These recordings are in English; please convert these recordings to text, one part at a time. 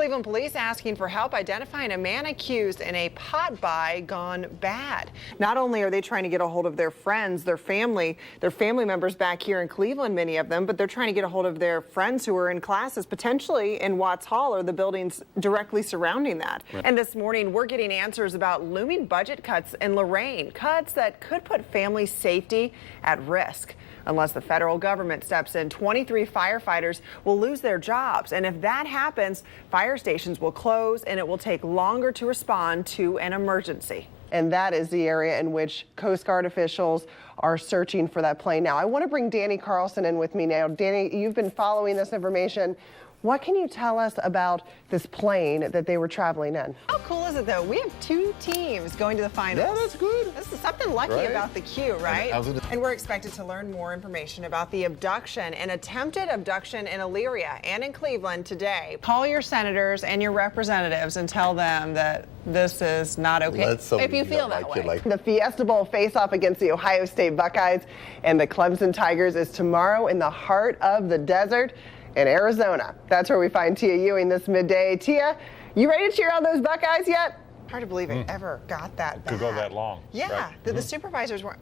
Cleveland police asking for help identifying a man accused in a pot buy gone bad. Not only are they trying to get a hold of their friends, their family members back here in Cleveland, many of them, but they're trying to get a hold of their friends who are in classes, potentially in Watts Hall or the buildings directly surrounding that. Right. And this morning, we're getting answers about looming budget cuts in Lorain, cuts that could put family safety at risk. Unless the federal government steps in, 23 firefighters will lose their jobs. And if that happens, fire stations will close and it will take longer to respond to an emergency. And that is the area in which Coast Guard officials are searching for that plane now. I want to bring Danny Carlson in with me now. Danny, you've been following this information. What can you tell us about this plane that they were traveling in? How cool is it, though? We have 2 teams going to the finals. Yeah, that's good. This is something lucky about the Q, right? And we're expected to learn more information about the abduction and attempted abduction in Elyria and in Cleveland today. Call your senators and your representatives and tell them that this is not okay if you feel that way. The Fiesta Bowl face-off against the Ohio State Buckeyes and the Clemson Tigers is tomorrow in the heart of the desert in Arizona. That's where we find Tia Ewing this midday. Tia, you ready to cheer on those Buckeyes yet? Hard to believe it ever got that bad. To go that long. Yeah, right? The supervisors weren't.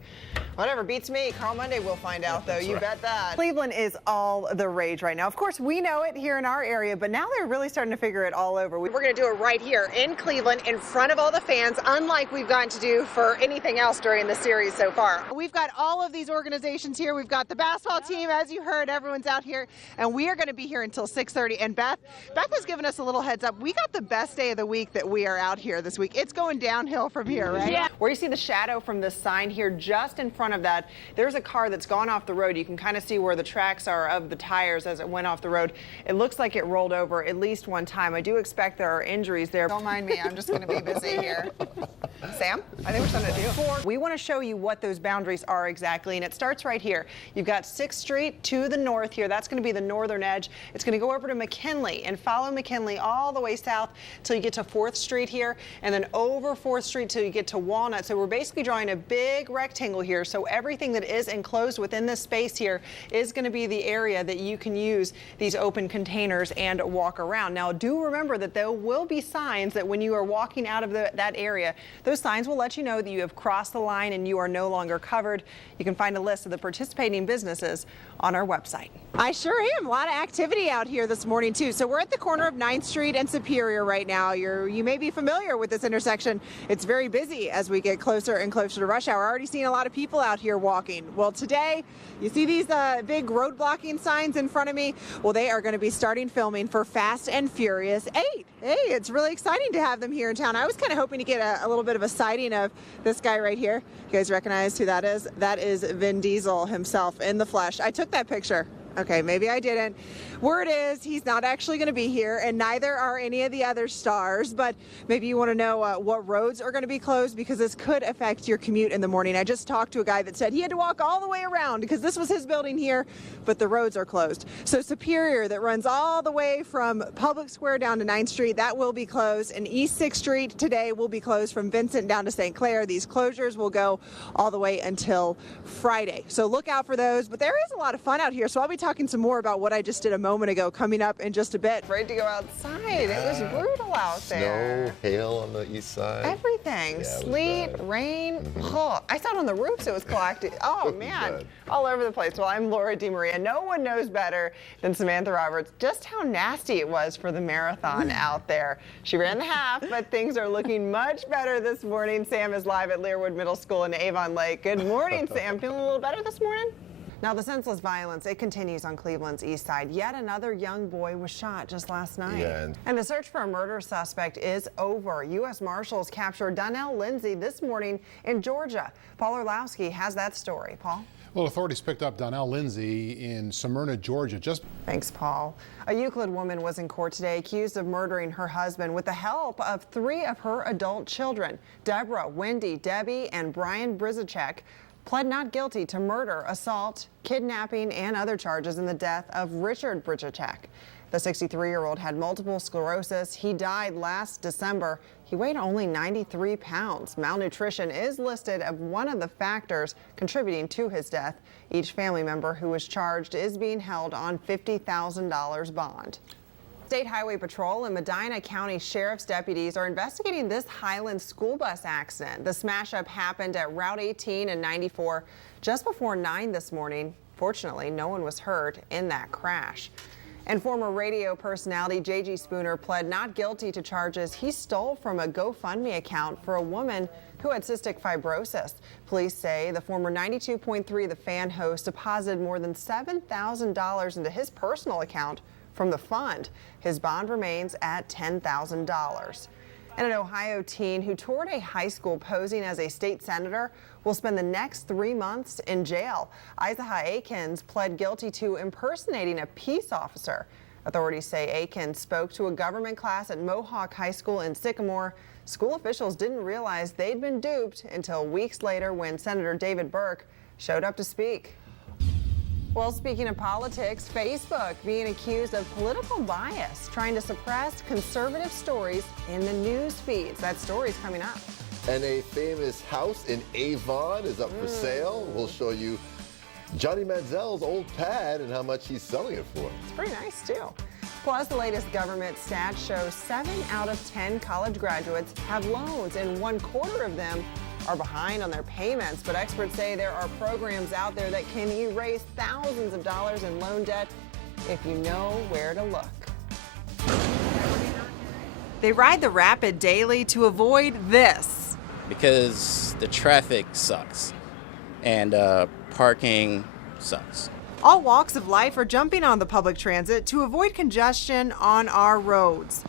Whatever, beats me. Carl Monday will find out, though. You bet that. Cleveland is all the rage right now. Of course, we know it here in our area, but now they're really starting to figure it all over. We're going to do it right here in Cleveland in front of all the fans, unlike we've gotten to do for anything else during the series so far. We've got all of these organizations here. We've got the basketball team, as you heard, everyone's out here, and we are going to be here until 6:30. And Beth has given us a little heads up. We got the best day of the week that we are out here this week. It's going downhill from here, right? Yeah. Where you see the shadow from the sign here, just in front of that, there's a car that's gone off the road. You can kind of see where the tracks are of the tires as it went off the road. It looks like it rolled over at least one time. I do expect there are injuries there. Don't mind me, I'm just going to be busy here. Sam, I think we're starting to do. We want to show you what those boundaries are exactly, and it starts right here. You've got 6th Street to the north here. That's going to be the northern edge. It's going to go over to McKinley and follow McKinley all the way south till you get to 4th Street here, and then over 4th Street till you get to Walnut. So we're basically drawing a big rectangle here, so everything that is enclosed within this space here is going to be the area that you can use these open containers and walk around. Now, do remember that there will be signs that when you are walking out of that area, those signs will let you know that you have crossed the line and you are no longer covered. You can find a list of the participating businesses on our website. I sure am. A lot of activity out here this morning, too. So we're at the corner of 9th Street and Superior right now. You may be familiar with this intersection. It's very busy as we get closer and closer to rush hour. Already seeing a lot of people out here walking. Well, today, you see these big road blocking signs in front of me? Well, they are going to be starting filming for Fast and Furious 8. Hey, it's really exciting to have them here in town. I was kind of hoping to get a little bit of a sighting of this guy right here. You guys recognize who that is? That is Vin Diesel himself in the flesh. I took that picture. Okay, maybe I didn't. Word is he's not actually going to be here, and neither are any of the other stars, but maybe you want to know what roads are going to be closed, because this could affect your commute in the morning. I just talked to a guy that said he had to walk all the way around because this was his building here, but the roads are closed. So Superior, that runs all the way from Public Square down to 9th Street, that will be closed, and East 6th Street today will be closed from Vincent down to St. Clair. These closures will go all the way until Friday. So look out for those, but there is a lot of fun out here, so I'll be talking some more about what I just did a moment ago coming up in just a bit. Afraid to go outside. It was brutal out there. Snow, hail on the east side. Everything. Sleet, rain. Oh, I saw it on the roofs. It was collected. Oh, man. All over the place. Well, I'm Laura DeMaria. No one knows better than Samantha Roberts just how nasty it was for the marathon out there. She ran the half, but things are looking much better this morning. Sam is live at Learwood Middle School in Avon Lake. Good morning, Sam. Feeling a little better this morning? Now, the senseless violence, it continues on Cleveland's east side. Yet another young boy was shot just last night. Yeah. And the search for a murder suspect is over. U.S. Marshals captured Donnell Lindsay this morning in Georgia. Paul Orlowski has that story. Paul? Well, authorities picked up Donnell Lindsay in Smyrna, Georgia. Thanks, Paul. A Euclid woman was in court today accused of murdering her husband with the help of 3 of her adult children. Deborah, Wendy, Debbie, and Brian Brizicek pled not guilty to murder, assault, kidnapping, and other charges in the death of Richard Brizicek. The 63-year-old had multiple sclerosis. He died last December. He weighed only 93 pounds. Malnutrition is listed as one of the factors contributing to his death. Each family member who was charged is being held on $50,000 bond. State Highway Patrol and Medina County Sheriff's deputies are investigating this Highland school bus accident. The smash-up happened at Route 18 and 94 just before 9 this morning. Fortunately, no one was hurt in that crash. And former radio personality J.G. Spooner pled not guilty to charges he stole from a GoFundMe account for a woman who had cystic fibrosis. Police say the former 92.3 The Fan host deposited more than $7,000 into his personal account from the fund. His bond remains at $10,000. And an Ohio teen who toured a high school posing as a state senator will spend the next 3 months in jail. Isaiah Akins pled guilty to impersonating a peace officer. Authorities say Akins spoke to a government class at Mohawk High School in Sycamore. School officials didn't realize they'd been duped until weeks later when Senator David Burke showed up to speak. Well, speaking of politics, Facebook being accused of political bias, trying to suppress conservative stories in the news feeds. That story's coming up. And a famous house in Avon is up for sale. We'll show you Johnny Manziel's old pad and how much he's selling it for. It's pretty nice, too. Plus, the latest government stats show 7 out of 10 college graduates have loans, and 1/4 of them are behind on their payments. But experts say there are programs out there that can erase thousands of dollars in loan debt if you know where to look. They ride the Rapid daily to avoid this. Because the traffic sucks and parking sucks. All walks of life are jumping on the public transit to avoid congestion on our roads.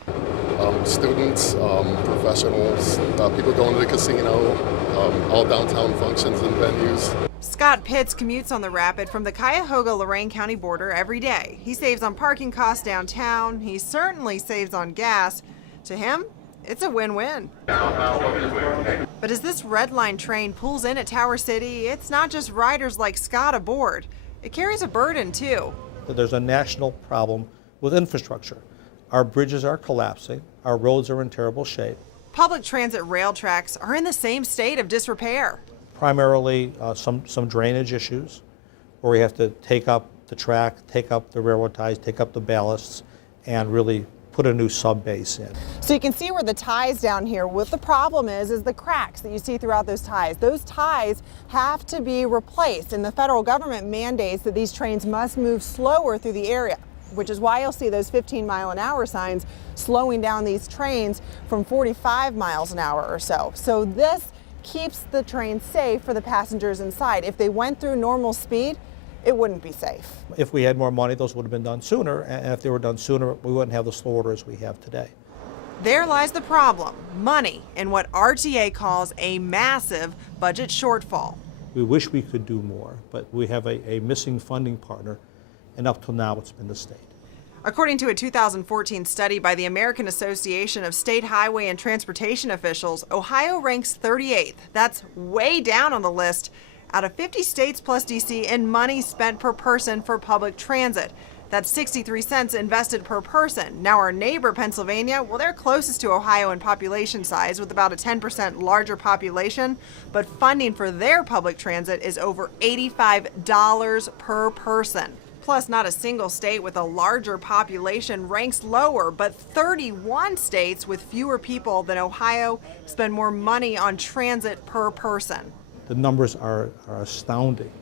Students, professionals, people going to the casino, all downtown functions and venues. Scott Pitts commutes on the Rapid from the Cuyahoga-Lorain County border every day. He saves on parking costs downtown. He certainly saves on gas. To him, it's a win-win. But as this Red Line train pulls in at Tower City, it's not just riders like Scott aboard. It carries a burden, too. There's a national problem with infrastructure. Our bridges are collapsing. Our roads are in terrible shape. Public transit rail tracks are in the same state of disrepair. Primarily some drainage issues where we have to take up the track, take up the railroad ties, take up the ballasts, and really put a new sub-base in. So you can see where the ties down here, what the problem is the cracks that you see throughout those ties. Those ties have to be replaced, and the federal government mandates that these trains must move slower through the area, which is why you'll see those 15-mile-an-hour signs slowing down these trains from 45 miles an hour or so. So this keeps the train safe for the passengers inside. If they went through normal speed, it wouldn't be safe. If we had more money, those would have been done sooner, and if they were done sooner, we wouldn't have the slow orders we have today. There lies the problem, money, and what RTA calls a massive budget shortfall. We wish we could do more, but we have a missing funding partner, and up till now it's been the state. According to a 2014 study by the American Association of State Highway and Transportation Officials, Ohio ranks 38th. That's way down on the list out of 50 states plus D.C. in money spent per person for public transit. That's 63 cents invested per person. Now our neighbor, Pennsylvania, well, they're closest to Ohio in population size with about a 10% larger population, but funding for their public transit is over $85 per person. Plus, not a single state with a larger population ranks lower, but 31 states with fewer people than Ohio spend more money on transit per person. The numbers are astounding.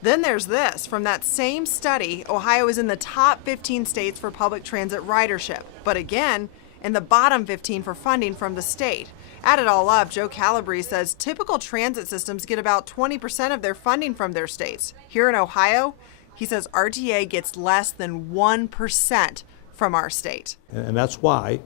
Then there's this. From that same study, Ohio is in the top 15 states for public transit ridership, but again, in the bottom 15 for funding from the state. Add it all up, Joe Calabrese says typical transit systems get about 20% of their funding from their states. Here in Ohio, he says RTA gets less than 1% from our state. And that's why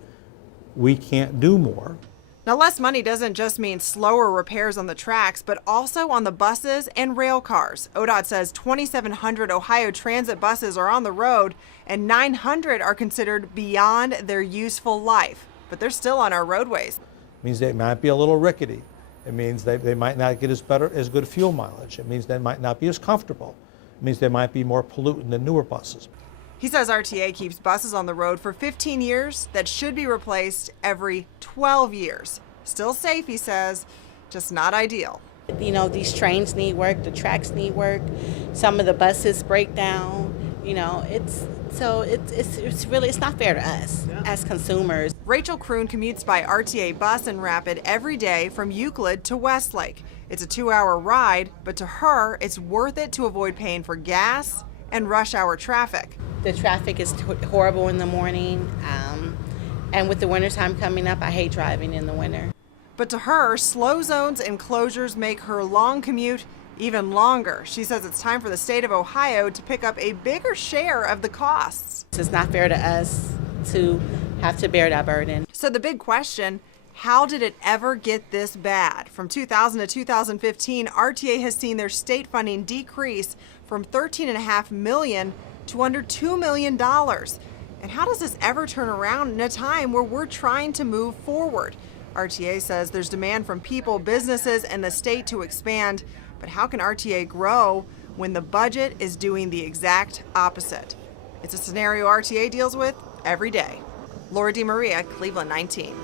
we can't do more. Now, less money doesn't just mean slower repairs on the tracks, but also on the buses and rail cars. ODOT says 2,700 Ohio transit buses are on the road, and 900 are considered beyond their useful life. But they're still on our roadways. It means they might be a little rickety. It means they might not get as good fuel mileage. It means they might not be as comfortable. It means they might be more pollutant than newer buses. He says RTA keeps buses on the road for 15 years that should be replaced every 12 years. Still safe, he says, just not ideal. You know, these trains need work, the tracks need work, some of the buses break down. You know, So it's not fair to us as consumers. Rachel Kroon commutes by RTA bus and Rapid every day from Euclid to Westlake. It's a 2-hour ride, but to her, it's worth it to avoid paying for gas and rush hour traffic. The traffic is horrible in the morning, and with the wintertime coming up, I hate driving in the winter. But to her, slow zones and closures make her long commute even longer. She says it's time for the state of Ohio to pick up a bigger share of the costs. It's not fair to us to have to bear that burden. So the big question, how did it ever get this bad? From 2000 to 2015, RTA has seen their state funding decrease from $13.5 million to under $2 million. And how does this ever turn around in a time where we're trying to move forward? RTA says there's demand from people, businesses, and the state to expand. But how can RTA grow when the budget is doing the exact opposite? It's a scenario RTA deals with every day. Laura DeMaria, Cleveland 19.